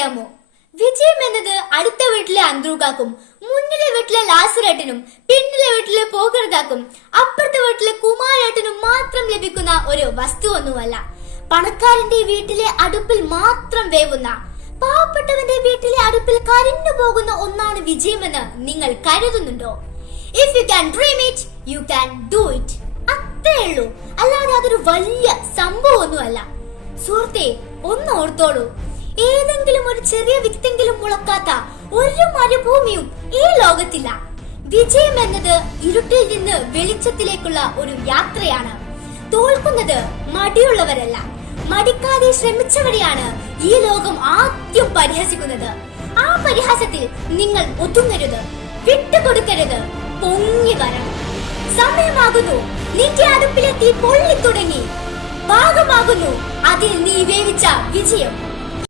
അറിയാമോ? വിജയം എന്നത് അടുത്ത വീട്ടിലെ അന്ത്രൂക്കാക്കും, മുന്നിലെ വീട്ടിലെ ലാസുരേട്ടനും, പിന്നിലെ വീട്ടിലെ പോകർക്കാക്കും, അപ്പുറത്തെ വീട്ടിലെ കുമാരേട്ടനും മാത്രം ലഭിക്കുന്ന ഒരു വസ്തുവൊന്നുമല്ല. പണക്കാരന്റെ വീട്ടിലെ അടുപ്പിൽ മാത്രം വേവുന്ന, പാവപ്പെട്ടവന്റെ വീട്ടിലെ അടുപ്പിൽ കരിഞ്ഞു പോകുന്ന ഒന്നാണ് വിജയമെന്ന് നിങ്ങൾ കരുതുന്നുണ്ടോ? If you can dream it, you can do it. അത്രേ ഉള്ളൂ, അല്ലാതെ അതൊരു വലിയ സംഭവമൊന്നുമല്ല. സുഹൃത്തെ, ഒന്ന് ഓർത്തോളൂ, ഏതെങ്കിലും ഒരു ചെറിയ വിത്തെങ്കിലും മുളക്കാത്ത ഒരു മരുഭൂമിയും ഈ ലോകത്തില്ല. വിജയം എന്നത് ഇരുട്ടിൽ നിന്ന് വെളിച്ചത്തിലേക്കുള്ള ഒരു യാത്രയാണ്. തോൽക്കുന്നത് മടിയുള്ളവരല്ല, മടിക്കാതെ ശ്രമിച്ചവരെയാണ് ഈ ലോകം ആദ്യം പരിഹസിക്കുന്നത്. ആ പരിഹാസത്തിൽ നിങ്ങൾ ഒതുങ്ങരുത്, വിട്ടുകൊടുക്കരുത്, പൊങ്ങി വരണം. സമയമാകുന്നു, നിന്റെ അടുപ്പിലെ തീ പൊള്ളി തുടങ്ങി. ഭാഗമാകുന്നു അതിൽ നീ വേവിച്ച വിജയം.